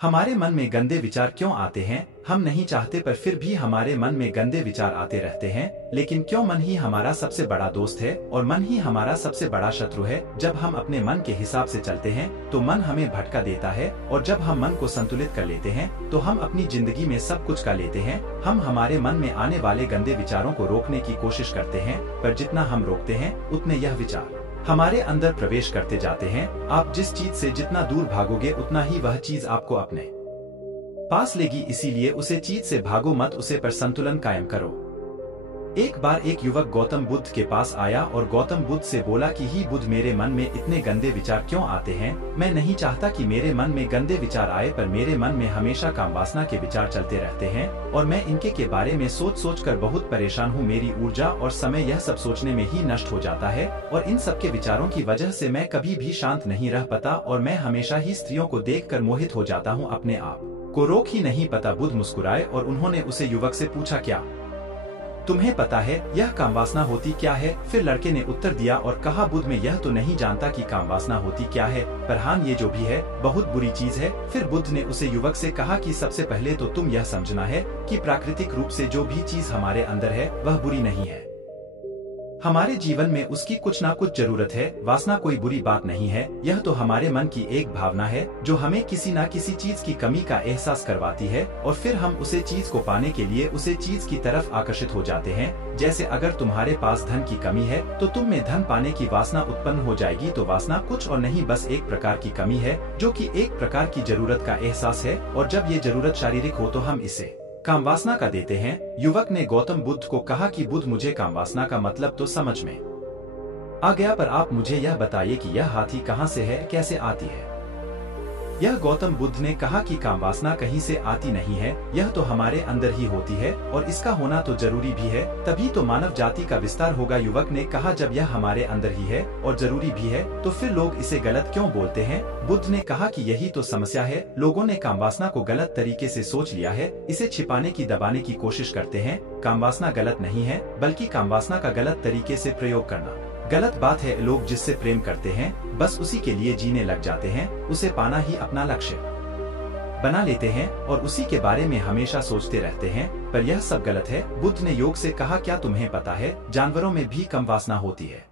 हमारे मन में गंदे विचार क्यों आते हैं? हम नहीं चाहते पर फिर भी हमारे मन में गंदे विचार आते रहते हैं। लेकिन क्यों मन ही हमारा सबसे बड़ा दोस्त है और मन ही हमारा सबसे बड़ा शत्रु है? जब हम अपने मन के हिसाब से चलते हैं तो मन हमें भटका देता है, और जब हम मन को संतुलित कर लेते हैं तो हम अपनी जिंदगी में सब कुछ का लेते हैं। हम हमारे मन में आने वाले गंदे विचारों को रोकने की कोशिश करते हैं, पर जितना हम रोकते हैं उतने यह विचार हमारे अंदर प्रवेश करते जाते हैं। आप जिस चीज से जितना दूर भागोगे उतना ही वह चीज आपको अपने पास लेगी, इसीलिए उसे चीज से भागो मत, उसे पर संतुलन कायम करो। एक बार एक युवक गौतम बुद्ध के पास आया और गौतम बुद्ध से बोला कि ही बुद्ध, मेरे मन में इतने गंदे विचार क्यों आते हैं? मैं नहीं चाहता कि मेरे मन में गंदे विचार आए, पर मेरे मन में हमेशा काम वासना के विचार चलते रहते हैं और मैं इनके के बारे में सोच सोच कर बहुत परेशान हूँ। मेरी ऊर्जा और समय यह सब सोचने में ही नष्ट हो जाता है और इन सब के विचारों की वजह से मैं कभी भी शांत नहीं रह पाता और मैं हमेशा ही स्त्रियों को देख कर मोहित हो जाता हूँ। अपने आप को रोक ही नहीं पता। बुद्ध मुस्कुराए और उन्होंने उसे युवक से पूछा, क्या तुम्हें पता है यह कामवासना होती क्या है? फिर लड़के ने उत्तर दिया और कहा, बुद्ध मैं यह तो नहीं जानता कि कामवासना होती क्या है, पर हाँ ये जो भी है बहुत बुरी चीज है। फिर बुद्ध ने उसे युवक से कहा कि सबसे पहले तो तुम यह समझना है कि प्राकृतिक रूप से जो भी चीज हमारे अंदर है वह बुरी नहीं है। हमारे जीवन में उसकी कुछ ना कुछ जरूरत है। वासना कोई बुरी बात नहीं है, यह तो हमारे मन की एक भावना है जो हमें किसी ना किसी चीज की कमी का एहसास करवाती है और फिर हम उसे चीज को पाने के लिए उसे चीज की तरफ आकर्षित हो जाते हैं। जैसे अगर तुम्हारे पास धन की कमी है तो तुम में धन पाने की वासना उत्पन्न हो जाएगी। तो वासना कुछ और नहीं बस एक प्रकार की कमी है जो कि एक प्रकार की जरूरत का एहसास है, और जब ये जरूरत शारीरिक हो तो हम इसे कामवासना का देते हैं। युवक ने गौतम बुद्ध को कहा कि बुद्ध मुझे कामवासना का मतलब तो समझ में आ गया, पर आप मुझे यह बताइए कि यह हाथी कहाँ से है, कैसे आती है? यह गौतम बुद्ध ने कहा कि कामवासना कहीं से आती नहीं है, यह तो हमारे अंदर ही होती है और इसका होना तो जरूरी भी है, तभी तो मानव जाति का विस्तार होगा। युवक ने कहा, जब यह हमारे अंदर ही है और जरूरी भी है तो फिर लोग इसे गलत क्यों बोलते हैं? बुद्ध ने कहा कि यही तो समस्या है, लोगों ने कामवासना को गलत तरीके से सोच लिया है, इसे छिपाने की दबाने की कोशिश करते हैं। कामवासना गलत नहीं है, बल्कि कामवासना का गलत तरीके से प्रयोग करना गलत बात है। लोग जिससे प्रेम करते हैं बस उसी के लिए जीने लग जाते हैं, उसे पाना ही अपना लक्ष्य बना लेते हैं और उसी के बारे में हमेशा सोचते रहते हैं, पर यह सब गलत है। बुद्ध ने योग से कहा, क्या तुम्हें पता है जानवरों में भी कम वासना होती है?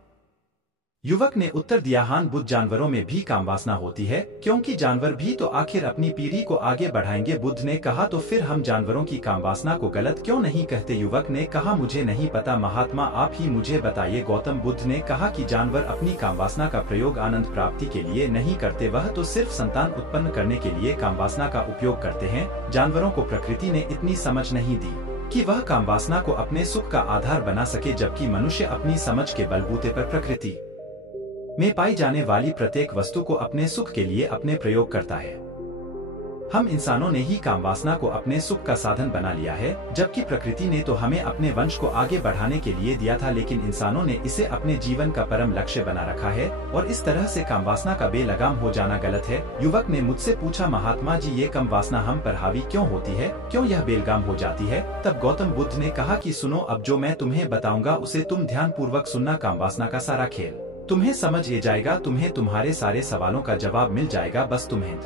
युवक ने उत्तर दिया, हां बुद्ध, जानवरों में भी कामवासना होती है, क्योंकि जानवर भी तो आखिर अपनी पीढ़ी को आगे बढ़ाएंगे। बुद्ध ने कहा, तो फिर हम जानवरों की कामवासना को गलत क्यों नहीं कहते? युवक ने कहा, मुझे नहीं पता महात्मा, आप ही मुझे बताइए। गौतम बुद्ध ने कहा कि जानवर अपनी कामवासना का प्रयोग आनंद प्राप्ति के लिए नहीं करते, वह तो सिर्फ संतान उत्पन्न करने के लिए कामवासना का उपयोग करते हैं। जानवरों को प्रकृति ने इतनी समझ नहीं दी कि वह कामवासना को अपने सुख का आधार बना सके, जबकि मनुष्य अपनी समझ के बलबूते पर प्रकृति में पाई जाने वाली प्रत्येक वस्तु को अपने सुख के लिए अपने प्रयोग करता है। हम इंसानों ने ही कामवासना को अपने सुख का साधन बना लिया है, जबकि प्रकृति ने तो हमें अपने वंश को आगे बढ़ाने के लिए दिया था, लेकिन इंसानों ने इसे अपने जीवन का परम लक्ष्य बना रखा है और इस तरह से कामवासना का बेलगाम हो जाना गलत है। युवक ने मुझसे पूछा, महात्मा जी ये कामवासना हम पर हावी क्यों होती है, क्यों यह बेलगाम हो जाती है? तब गौतम बुद्ध ने कहा कि सुनो, अब जो मैं तुम्हें बताऊंगा उसे तुम ध्यान पूर्वक सुनना। कामवासना का सारा खेल तुम्हें समझ आ जाएगा, तुम्हें तुम्हारे सारे सवालों का जवाब मिल जाएगा, बस तुम्हें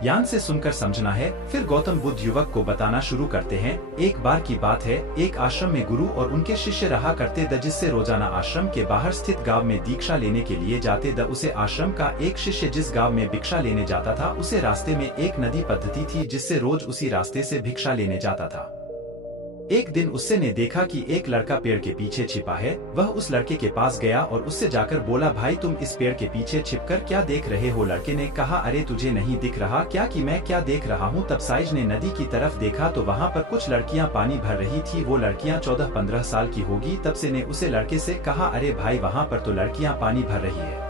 ध्यान से सुनकर समझना है। फिर गौतम बुद्ध युवक को बताना शुरू करते हैं। एक बार की बात है, एक आश्रम में गुरु और उनके शिष्य रहा करते थे, जिससे रोजाना आश्रम के बाहर स्थित गांव में दीक्षा लेने के लिए जाते थे। उसे आश्रम का एक शिष्य जिस गांव में भिक्षा लेने जाता था, उसे रास्ते में एक नदी पद्धति थी जिससे रोज उसी रास्ते से भिक्षा लेने जाता था। एक दिन उससे ने देखा कि एक लड़का पेड़ के पीछे छिपा है। वह उस लड़के के पास गया और उससे जाकर बोला, भाई तुम इस पेड़ के पीछे छिपकर क्या देख रहे हो? लड़के ने कहा, अरे तुझे नहीं दिख रहा क्या कि मैं क्या देख रहा हूँ? तब साइज ने नदी की तरफ देखा तो वहाँ पर कुछ लड़कियाँ पानी भर रही थी। वो लड़कियाँ 14-15 साल की होगी। तब से ने उसे लड़के से कहा, अरे भाई वहाँ पर तो लड़कियाँ पानी भर रही है,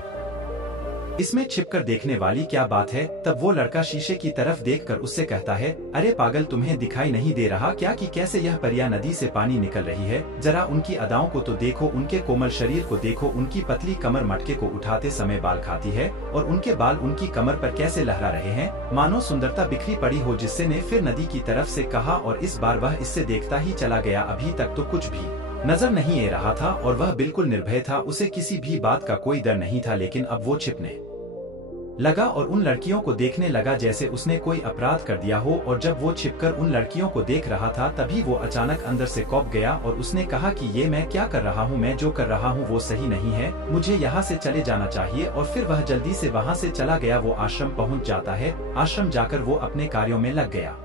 इसमें छिपकर देखने वाली क्या बात है? तब वो लड़का शीशे की तरफ देखकर उससे कहता है, अरे पागल, तुम्हें दिखाई नहीं दे रहा क्या कि कैसे यह परियां नदी से पानी निकल रही है? जरा उनकी अदाओं को तो देखो, उनके कोमल शरीर को देखो, उनकी पतली कमर मटके को उठाते समय बाल खाती है और उनके बाल उनकी कमर पर कैसे लहरा रहे हैं, मानो सुंदरता बिखरी पड़ी हो। जिससे ने फिर नदी की तरफ से कहा और इस बार वह इससे देखता ही चला गया। अभी तक तो कुछ भी नजर नहीं आ रहा था और वह बिल्कुल निर्भय था, उसे किसी भी बात का कोई डर नहीं था। लेकिन अब वो छिपने लगा और उन लड़कियों को देखने लगा जैसे उसने कोई अपराध कर दिया हो। और जब वो छिपकर उन लड़कियों को देख रहा था तभी वो अचानक अंदर से कौंप गया और उसने कहा कि ये मैं क्या कर रहा हूँ, मैं जो कर रहा हूँ वो सही नहीं है, मुझे यहाँ से चले जाना चाहिए। और फिर वह जल्दी से वहाँ से चला गया। वो आश्रम पहुँच जाता है। आश्रम जाकर वो अपने कार्यों में लग गया।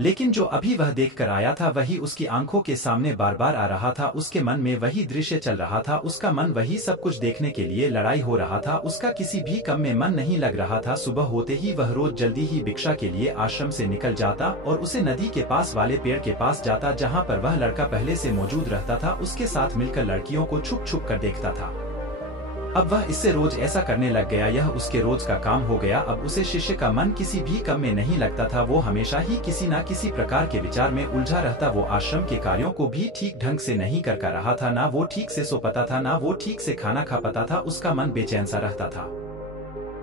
लेकिन जो अभी वह देख कर आया था वही उसकी आंखों के सामने बार बार आ रहा था। उसके मन में वही दृश्य चल रहा था। उसका मन वही सब कुछ देखने के लिए लड़ाई हो रहा था। उसका किसी भी काम में मन नहीं लग रहा था। सुबह होते ही वह रोज जल्दी ही भिक्षा के लिए आश्रम से निकल जाता और उसे नदी के पास वाले पेड़ के पास जाता जहाँ पर वह लड़का पहले से मौजूद रहता था। उसके साथ मिलकर लड़कियों को छुप छुप कर देखता था। अब वह इससे रोज ऐसा करने लग गया। यह उसके रोज का काम हो गया। अब उसे शिष्य का मन किसी भी काम में नहीं लगता था। वो हमेशा ही किसी न किसी प्रकार के विचार में उलझा रहता। वो आश्रम के कार्यों को भी ठीक ढंग से नहीं कर रहा था। ना वो ठीक से सो पाता था, ना वो ठीक से खाना खा पाता था। उसका मन बेचैन सा रहता था।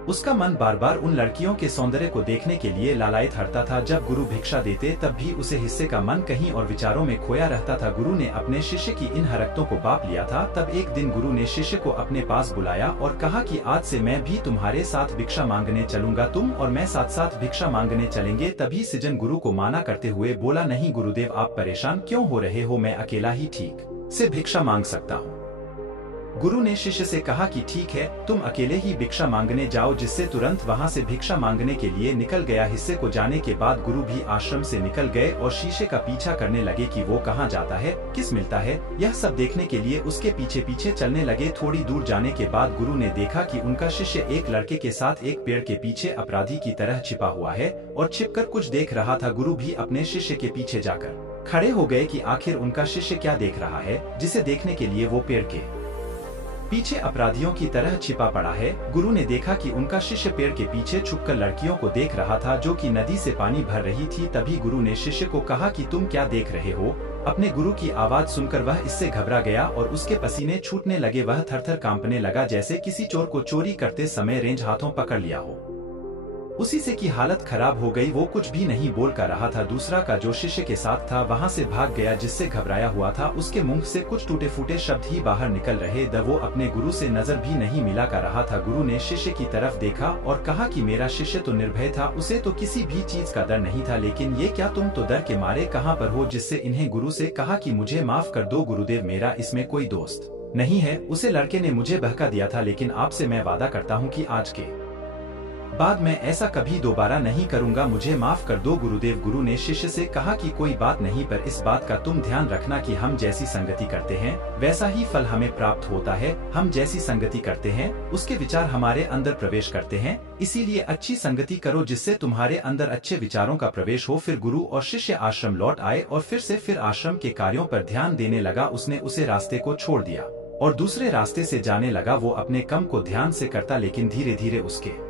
उसका मन बार बार उन लड़कियों के सौंदर्य को देखने के लिए लालायित हटता था। जब गुरु भिक्षा देते तब भी उसे हिस्से का मन कहीं और विचारों में खोया रहता था। गुरु ने अपने शिष्य की इन हरकतों को बाप लिया था। तब एक दिन गुरु ने शिष्य को अपने पास बुलाया और कहा कि आज से मैं भी तुम्हारे साथ भिक्षा मांगने चलूंगा। तुम और मैं साथ साथ भिक्षा मांगने चलेंगे। तभी सृजन गुरु को माना करते हुए बोला, नहीं गुरुदेव, आप परेशान क्यों हो रहे हो, मैं अकेला ही ठीक से भिक्षा मांग सकता हूँ। गुरु ने शिष्य से कहा कि ठीक है, तुम अकेले ही भिक्षा मांगने जाओ। जिससे तुरंत वहां से भिक्षा मांगने के लिए निकल गया। हिस्से को जाने के बाद गुरु भी आश्रम से निकल गए और शीशे का पीछा करने लगे कि वो कहाँ जाता है, किस मिलता है। यह सब देखने के लिए उसके पीछे पीछे चलने लगे। थोड़ी दूर जाने के बाद गुरु ने देखा कि उनका शिष्य एक लड़के के साथ एक पेड़ के पीछे अपराधी की तरह छिपा हुआ है और छिपकर कुछ देख रहा था। गुरु भी अपने शिष्य के पीछे जाकर खड़े हो गए कि आखिर उनका शिष्य क्या देख रहा है जिसे देखने के लिए वो पेड़ के पीछे अपराधियों की तरह छिपा पड़ा है। गुरु ने देखा कि उनका शिष्य पेड़ के पीछे छुपकर लड़कियों को देख रहा था जो कि नदी से पानी भर रही थी। तभी गुरु ने शिष्य को कहा कि तुम क्या देख रहे हो। अपने गुरु की आवाज सुनकर वह इससे घबरा गया और उसके पसीने छूटने लगे। वह थरथर कांपने लगा जैसे किसी चोर को चोरी करते समय रेंज हाथों पकड़ लिया हो। उसी से की हालत खराब हो गई। वो कुछ भी नहीं बोल कर रहा था। दूसरा का जो शिष्य के साथ था वहां से भाग गया जिससे घबराया हुआ था। उसके मुंह से कुछ टूटे फूटे शब्द ही बाहर निकल रहे थे। वो अपने गुरु से नजर भी नहीं मिला कर रहा था। गुरु ने शिष्य की तरफ देखा और कहा कि मेरा शिष्य तो निर्भय था, उसे तो किसी भी चीज का डर नहीं था, लेकिन ये क्या तुम तो डर के मारे कहाँ पर हो। जिससे इन्हें गुरु से कहा कि मुझे माफ कर दो गुरुदेव, मेरा इसमें कोई दोस्त नहीं है। उसे लड़के ने मुझे बहका दिया था, लेकिन आपसे मैं वादा करता हूँ कि आज के बाद मैं ऐसा कभी दोबारा नहीं करूंगा, मुझे माफ कर दो गुरुदेव। गुरु ने शिष्य से कहा कि कोई बात नहीं, पर इस बात का तुम ध्यान रखना कि हम जैसी संगति करते हैं वैसा ही फल हमें प्राप्त होता है। हम जैसी संगति करते हैं उसके विचार हमारे अंदर प्रवेश करते हैं, इसीलिए अच्छी संगति करो जिससे तुम्हारे अंदर अच्छे विचारों का प्रवेश हो। फिर गुरु और शिष्य आश्रम लौट आए और फिर आश्रम के कार्यों पर ध्यान देने लगा। उसने उसे रास्ते को छोड़ दिया और दूसरे रास्ते से जाने लगा। वो अपने काम को ध्यान से करता, लेकिन धीरे धीरे उसके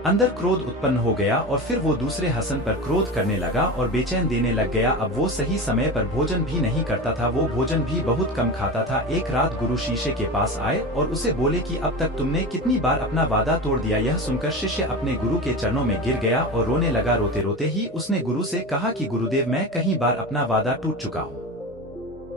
अंदर क्रोध उत्पन्न हो गया और फिर वो दूसरे हसन पर क्रोध करने लगा और बेचैन देने लग गया। अब वो सही समय पर भोजन भी नहीं करता था, वो भोजन भी बहुत कम खाता था। एक रात गुरु शीशे के पास आए और उसे बोले कि अब तक तुमने कितनी बार अपना वादा तोड़ दिया। यह सुनकर शिष्य अपने गुरु के चरणों में गिर गया और रोने लगा। रोते रोते ही उसने गुरु से कहा कि गुरुदेव, मैं कई बार अपना वादा टूट चुका हूँ,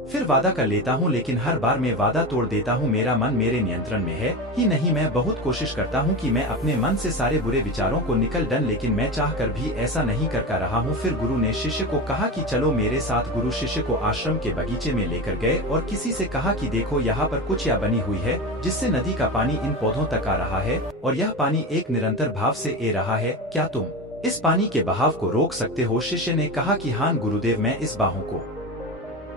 फिर वादा कर लेता हूँ, लेकिन हर बार मैं वादा तोड़ देता हूँ। मेरा मन मेरे नियंत्रण में है ही नहीं। मैं बहुत कोशिश करता हूँ कि मैं अपने मन से सारे बुरे विचारों को निकल डन, लेकिन मैं चाहकर भी ऐसा नहीं कर रहा हूँ। फिर गुरु ने शिष्य को कहा कि चलो मेरे साथ। गुरु शिष्य को आश्रम के बगीचे में लेकर गए और किसी से कहा कि देखो यहाँ पर कुछ या बनी हुई है जिससे नदी का पानी इन पौधों तक आ रहा है और यह पानी एक निरंतर भाव से ए रहा है। क्या तुम इस पानी के बहाव को रोक सकते हो? शिष्य ने कहा कि हाँ गुरुदेव, मैं इस बहाव को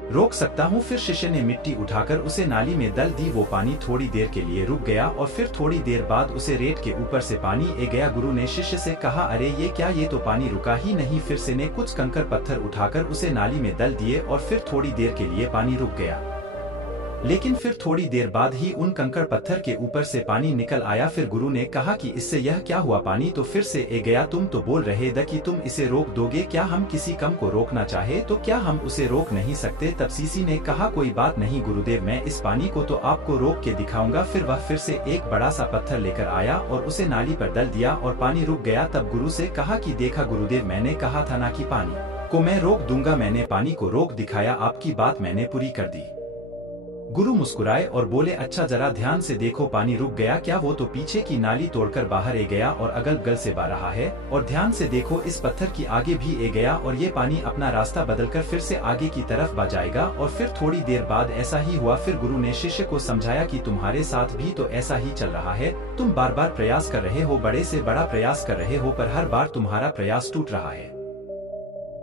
रोक सकता हूँ। फिर शिष्य ने मिट्टी उठाकर उसे नाली में डाल दी। वो पानी थोड़ी देर के लिए रुक गया और फिर थोड़ी देर बाद उसे रेत के ऊपर से पानी ए गया। गुरु ने शिष्य से कहा, अरे ये क्या, ये तो पानी रुका ही नहीं। फिर से ने कुछ कंकर पत्थर उठाकर उसे नाली में डाल दिए और फिर थोड़ी देर के लिए पानी रुक गया, लेकिन फिर थोड़ी देर बाद ही उन कंकड़ पत्थर के ऊपर से पानी निकल आया। फिर गुरु ने कहा कि इससे यह क्या हुआ, पानी तो फिर से ए गया। तुम तो बोल रहे थे कि तुम इसे रोक दोगे, क्या हम किसी कम को रोकना चाहे तो क्या हम उसे रोक नहीं सकते? तब सीसी ने कहा, कोई बात नहीं गुरुदेव, मैं इस पानी को तो आपको रोक के दिखाऊंगा। फिर वह फिर से एक बड़ा सा पत्थर लेकर आया और उसे नाली पर डाल दिया और पानी रुक गया। तब गुरु से कहा कि देखा गुरुदेव, मैंने कहा था ना कि पानी को मैं रोक दूंगा, मैंने पानी को रोक दिखाया, आपकी बात मैंने पूरी कर दी। गुरु मुस्कुराए और बोले, अच्छा जरा ध्यान से देखो, पानी रुक गया क्या? वो तो पीछे की नाली तोड़कर बाहर ए गया और अगल बगल से बह रहा है। और ध्यान से देखो, इस पत्थर की आगे भी ए गया और ये पानी अपना रास्ता बदलकर फिर से आगे की तरफ बह जाएगा। और फिर थोड़ी देर बाद ऐसा ही हुआ। फिर गुरु ने शिष्य को समझाया कि तुम्हारे साथ भी तो ऐसा ही चल रहा है। तुम बार बार प्रयास कर रहे हो, बड़े से बड़ा प्रयास कर रहे हो, पर हर बार तुम्हारा प्रयास टूट रहा है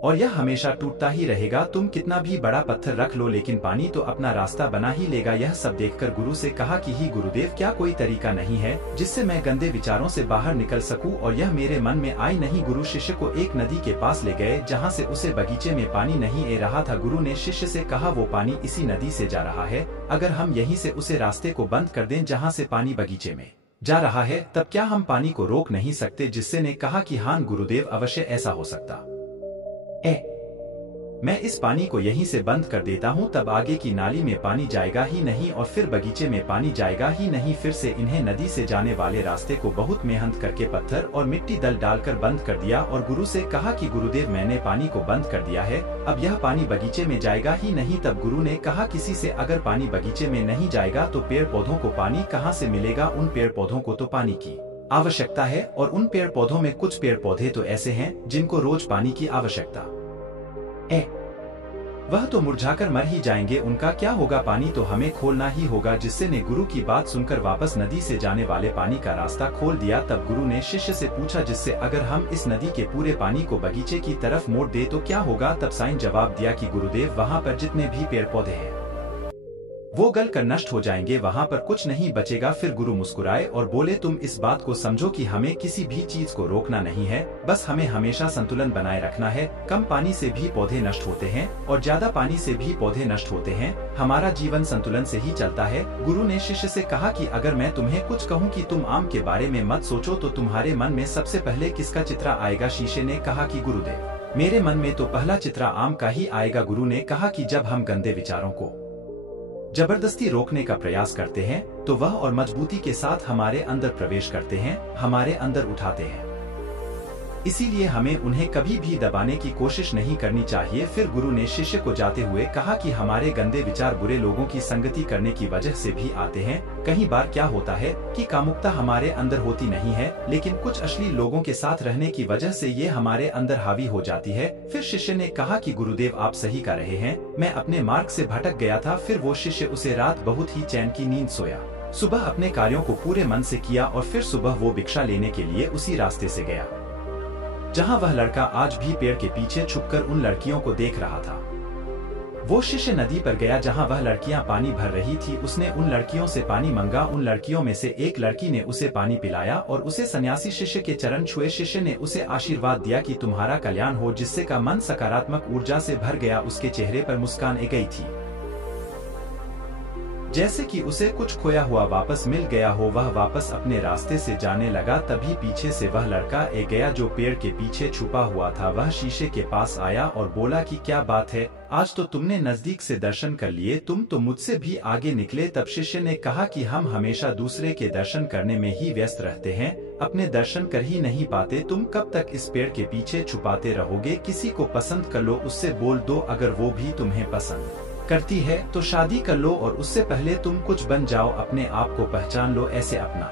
और यह हमेशा टूटता ही रहेगा। तुम कितना भी बड़ा पत्थर रख लो, लेकिन पानी तो अपना रास्ता बना ही लेगा। यह सब देखकर गुरु से कहा कि ही गुरुदेव, क्या कोई तरीका नहीं है जिससे मैं गंदे विचारों से बाहर निकल सकूं और यह मेरे मन में आई नहीं। गुरु शिष्य को एक नदी के पास ले गए जहां से उसे बगीचे में पानी नहीं ए रहा था। गुरु ने शिष्य से कहा, वो पानी इसी नदी से जा रहा है, अगर हम यहीं से उसे रास्ते को बंद कर दें जहाँ से पानी बगीचे में जा रहा है, तब क्या हम पानी को रोक नहीं सकते? जिससे ने कहा कि हाँ गुरुदेव, अवश्य ऐसा हो सकता मैं इस पानी को यहीं से बंद कर देता हूँ, तब आगे की नाली में पानी जाएगा ही नहीं और फिर बगीचे में पानी जाएगा ही नहीं। फिर से इन्हें नदी से जाने वाले रास्ते को बहुत मेहनत करके पत्थर और मिट्टी दल डालकर बंद कर दिया और गुरु से कहा कि गुरुदेव, मैंने पानी को बंद कर दिया है, अब यह पानी बगीचे में जाएगा ही नहीं। तब गुरु ने कहा, किसी से अगर पानी बगीचे में नहीं जाएगा तो पेड़ पौधों को पानी कहाँ से मिलेगा? उन पेड़ पौधों को तो पानी की आवश्यकता है और उन पेड़ पौधों में कुछ पेड़ पौधे तो ऐसे हैं जिनको रोज पानी की आवश्यकता वह तो मुरझाकर मर ही जाएंगे, उनका क्या होगा? पानी तो हमें खोलना ही होगा। जिससे ने गुरु की बात सुनकर वापस नदी से जाने वाले पानी का रास्ता खोल दिया। तब गुरु ने शिष्य से पूछा, जिससे अगर हम इस नदी के पूरे पानी को बगीचे की तरफ मोड़ दे तो क्या होगा? तब साईं जवाब दिया कि गुरुदेव, वहाँ पर जितने भी पेड़ पौधे हैं वो गल कर नष्ट हो जाएंगे, वहाँ पर कुछ नहीं बचेगा। फिर गुरु मुस्कुराए और बोले, तुम इस बात को समझो कि हमें किसी भी चीज को रोकना नहीं है, बस हमें हमेशा संतुलन बनाए रखना है। कम पानी से भी पौधे नष्ट होते हैं और ज्यादा पानी से भी पौधे नष्ट होते हैं। हमारा जीवन संतुलन से ही चलता है। गुरु ने शिष्य से कहा कि अगर मैं तुम्हें कुछ कहूँ कि तुम आम के बारे में मत सोचो, तो तुम्हारे मन में सबसे पहले किसका चित्र आएगा? शीशे ने कहा कि गुरुदेव, मेरे मन में तो पहला चित्र आम का ही आएगा। गुरु ने कहा कि जब हम गंदे विचारों को जबरदस्ती रोकने का प्रयास करते हैं तो वह और मजबूती के साथ हमारे अंदर प्रवेश करते हैं, हमारे अंदर उठाते हैं। इसीलिए हमें उन्हें कभी भी दबाने की कोशिश नहीं करनी चाहिए। फिर गुरु ने शिष्य को जाते हुए कहा कि हमारे गंदे विचार बुरे लोगों की संगति करने की वजह से भी आते हैं। कई बार क्या होता है कि कामुकता हमारे अंदर होती नहीं है, लेकिन कुछ अश्लील लोगों के साथ रहने की वजह से ये हमारे अंदर हावी हो जाती है। फिर शिष्य ने कहा कि गुरुदेव, आप सही कह रहे हैं, मैं अपने मार्ग से भटक गया था। फिर वो शिष्य उसे रात बहुत ही चैन की नींद सोया, सुबह अपने कार्यों को पूरे मन से किया और फिर सुबह वो भिक्षा लेने के लिए उसी रास्ते से गया जहां वह लड़का आज भी पेड़ के पीछे छुपकर उन लड़कियों को देख रहा था। वो शिष्य नदी पर गया जहां वह लड़कियां पानी भर रही थी। उसने उन लड़कियों से पानी मांगा। उन लड़कियों में से एक लड़की ने उसे पानी पिलाया और उसे सन्यासी शिष्य के चरण छुए। शिष्य ने उसे आशीर्वाद दिया कि तुम्हारा कल्याण हो, जिससे का मन सकारात्मक ऊर्जा से भर गया। उसके चेहरे पर मुस्कान आ गई थी, जैसे कि उसे कुछ खोया हुआ वापस मिल गया हो। वह वापस अपने रास्ते से जाने लगा, तभी पीछे से वह लड़का आ गया जो पेड़ के पीछे छुपा हुआ था। वह शीशे के पास आया और बोला कि क्या बात है, आज तो तुमने नजदीक से दर्शन कर लिए, तुम तो मुझसे भी आगे निकले। तब शिष्य ने कहा कि हम हमेशा दूसरे के दर्शन करने में ही व्यस्त रहते हैं, अपने दर्शन कर ही नहीं पाते। तुम कब तक इस पेड़ के पीछे छुपाते रहोगे? किसी को पसंद कर लो, उससे बोल दो, अगर वो भी तुम्हें पसंद करती है तो शादी कर लो, और उससे पहले तुम कुछ बन जाओ, अपने आप को पहचान लो, ऐसे अपना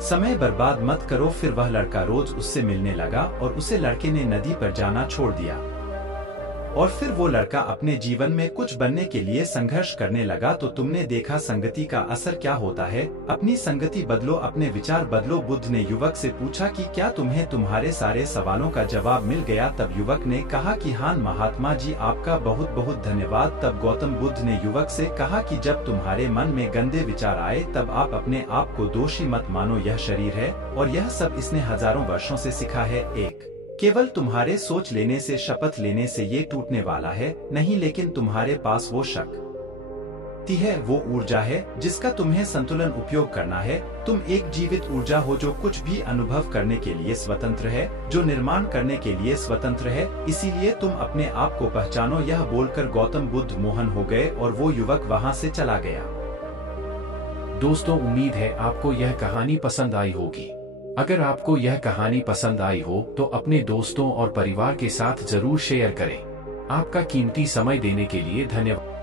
समय बर्बाद मत करो। फिर वह लड़का रोज उससे मिलने लगा और उसे लड़के ने नदी पर जाना छोड़ दिया और फिर वो लड़का अपने जीवन में कुछ बनने के लिए संघर्ष करने लगा। तो तुमने देखा संगति का असर क्या होता है। अपनी संगति बदलो, अपने विचार बदलो। बुद्ध ने युवक से पूछा कि क्या तुम्हें तुम्हारे सारे सवालों का जवाब मिल गया? तब युवक ने कहा कि हाँ महात्मा जी, आपका बहुत बहुत धन्यवाद। तब गौतम बुद्ध ने युवक से कहा कि जब तुम्हारे मन में गंदे विचार आए तब आप अपने आप को दोषी मत मानो, यह शरीर है और यह सब इसने हजारों वर्षों से सीखा है। एक केवल तुम्हारे सोच लेने से, शपथ लेने से ये टूटने वाला है नहीं, लेकिन तुम्हारे पास वो शक्ति है, वो ऊर्जा है जिसका तुम्हें संतुलन उपयोग करना है। तुम एक जीवित ऊर्जा हो जो कुछ भी अनुभव करने के लिए स्वतंत्र है, जो निर्माण करने के लिए स्वतंत्र है। इसीलिए तुम अपने आप को पहचानो। यह बोलकर गौतम बुद्ध मोहन हो गए और वो युवक वहाँ से चला गया। दोस्तों, उम्मीद है आपको यह कहानी पसंद आई होगी। अगर आपको यह कहानी पसंद आई हो तो अपने दोस्तों और परिवार के साथ जरूर शेयर करें। आपका कीमती समय देने के लिए धन्यवाद।